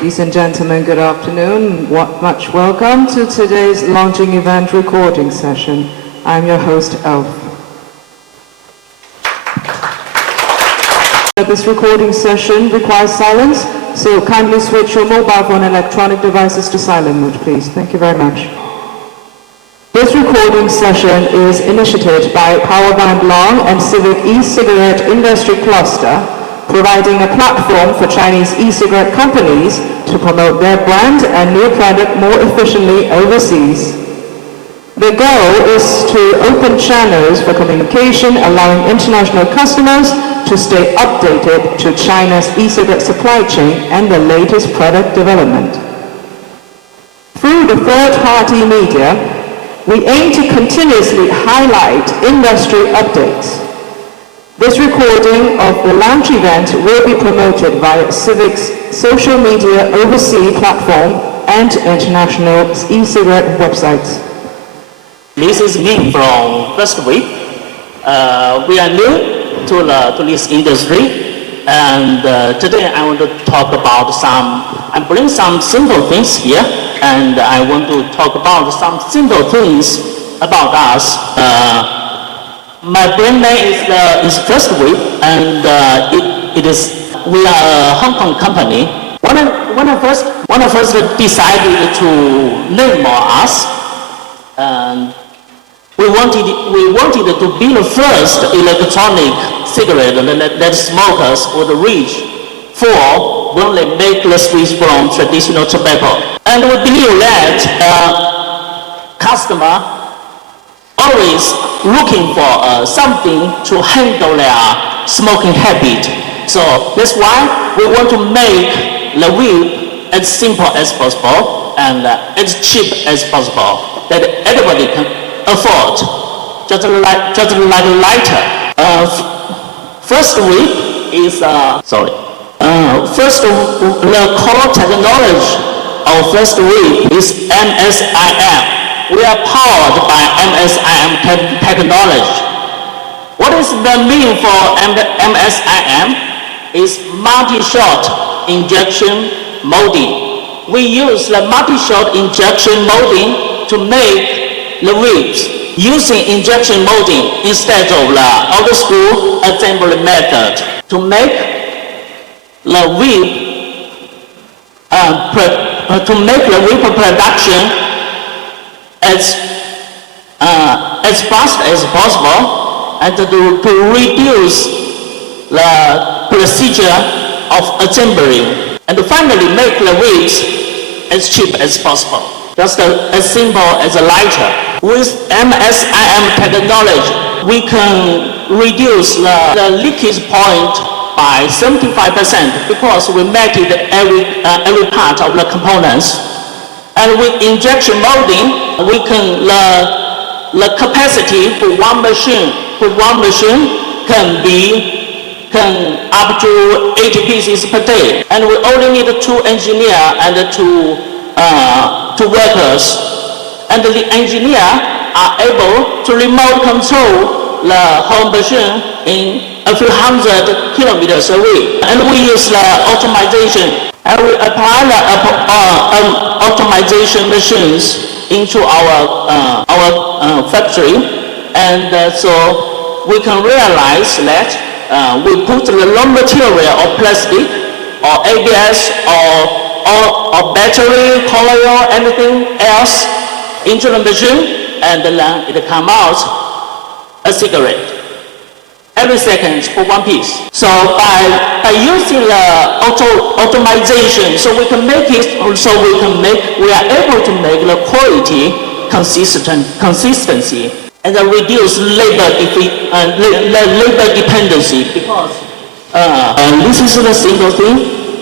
Ladies and gentlemen, good afternoon. Much welcome to today's launching event recording session. I'm your host, Elf. This recording session requires silence, so kindly switch your mobile phone and electronic devices to silent mode, please. Thank you very much. This recording session is initiated by Powerband Long and ISTVAPE E-cigarette industry cluster, providing a platform for Chinese e-cigarette companies to promote their brand and new product more efficiently overseas. The goal is to open channels for communication, allowing international customers to stay updated to China's e-cigarette supply chain and the latest product development. Through the third-party media, we aim to continuously highlight industry updates. This recording of the launch event will be promoted via ISTVAPE's social media overseas platform and international e-cigarette websites. This is me from First Week. We are new to this industry, and today I want to talk about I bring some simple things here, and I want to talk about some simple things about us. My brand name is First Week, and we are a Hong Kong company. When I first decided to name us, we wanted to be the first electronic cigarette that smokers would reach for when they make the switch from traditional tobacco. And we believe that customer always looking for something to handle their smoking habit. So that's why we want to make the vape as simple as possible and as cheap as possible, that everybody can afford, just like a lighter. First week is the core technology of First Week is MSIM. We are powered by MSIM technology. What is the meaning for MSIM? Is multi-shot injection molding. We use the multi-shot injection molding to make the vapes using injection molding instead of the old school assembly method to make the vape production as fast as possible, and to reduce the procedure of assembly, and to finally make the vapes as cheap as possible, just as simple as a lighter. With MSIM technology, we can reduce the leakage point by 75% because we melted every part of the components. And with injection molding, we can the capacity for one machine can up to 80 pieces per day. And we only need 2 engineers and 2 workers. And the engineer are able to remote control the whole machine in a few hundred kilometers away. And we use the automation. And we apply the automation machines into our factory, and so we can realize that we put the raw material of plastic or ABS or battery, coil, anything else into the machine, and then it comes out a cigarette. Every second for one piece. So by using the automation, so we are able to make the quality consistency and reduce labor dependency, because this is the single thing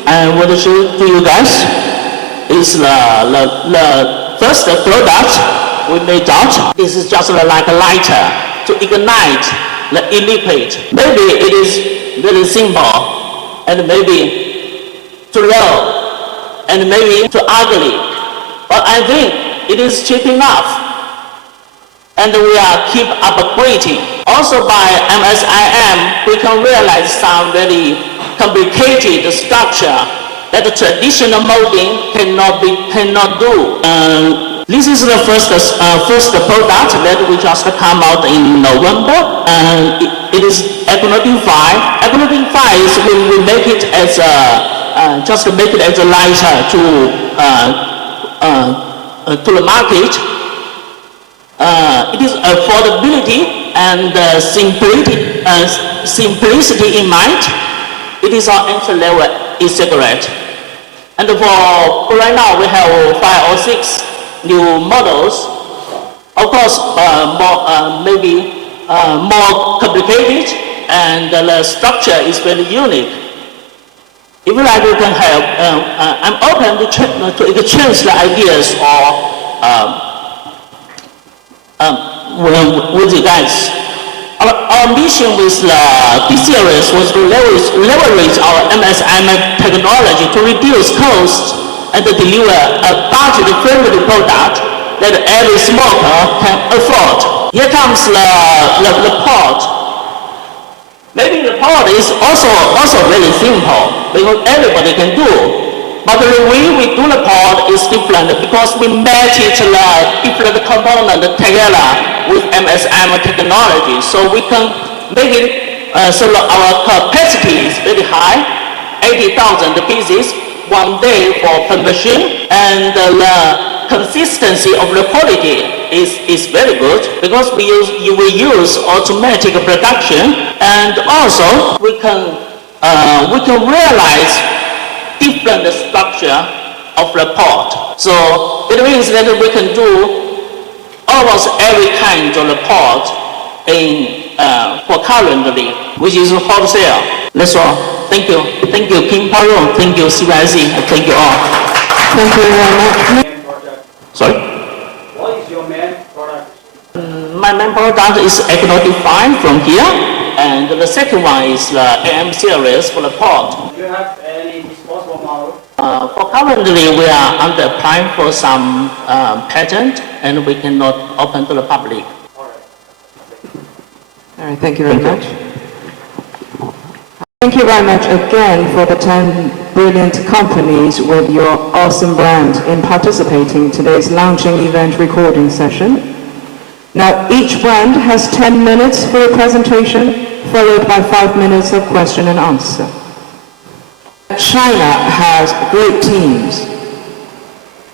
I want to show to you guys. Is the first product we made out. This is just like a lighter to ignite the liquid. Maybe it is very simple, and maybe too low, and maybe too ugly. But I think it is cheap enough, and we are keep upgrading. Also by MSIM, we can realize some very complicated structure that the traditional molding cannot do. This is the first product that we just come out in November, and it is Economy 5. Economy 5 is we make it as a just make it as a lighter to the market. It is affordability and simplicity in mind. It is our entry-level e-cigarette. And for right now, we have 5 or 6 new models. Of course, maybe more complicated, and the structure is very unique. If you like, you can help. I'm open to exchange the ideas with you guys. Our mission with the E-series was to leverage our MSM technology to reduce costs and to deliver a budget-friendly product that every smoker can afford. Here comes the pod. Maybe the pod is also very simple because everybody can do. But the way we do the pod is different because we match the different components together with MSM technology. So we can make it so that our capacity is very high, 80,000 pieces one day for per machine, and the consistency of the quality is very good because we use automatic production, and also we can realize different structure of the pod. So it means that we can do almost every kind of the pod for currently, which is wholesale. That's all. Thank you. Thank you, Kim Paro. Thank you, CYC. Thank you all. Thank you very much. Sorry? What is your main product? My main product is Economy 5 from here, and the second one is the AM series for the pod. Do you have any disposable model? For currently, we are under applying for some patent, and we cannot open to the public. All right, thank you very much. Thank you very much again for the 10 brilliant companies with your awesome brand in participating in today's launching event recording session. Now, each brand has 10 minutes for a presentation, followed by 5 minutes of question and answer. China has great teams,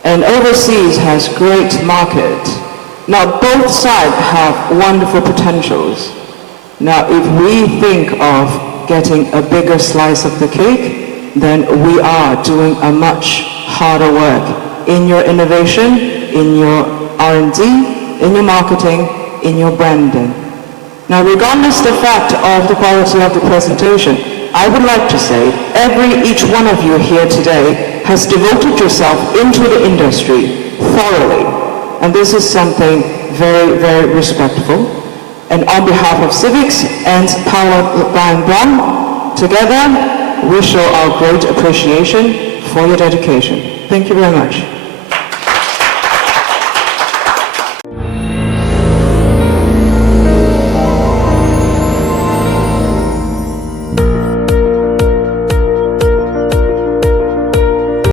and overseas has great market. Now, both sides have wonderful potentials. Now, if we think of getting a bigger slice of the cake, then we are doing a much harder work in your innovation, in your R&D, in your marketing, in your branding. Now, regardless of the fact of the quality of the presentation, I would like to say each one of you here today has devoted yourself into the industry thoroughly. And this is something very, very respectful. And on behalf of Civics and Power Brian Brown, together we show our great appreciation for your dedication. Thank you very much.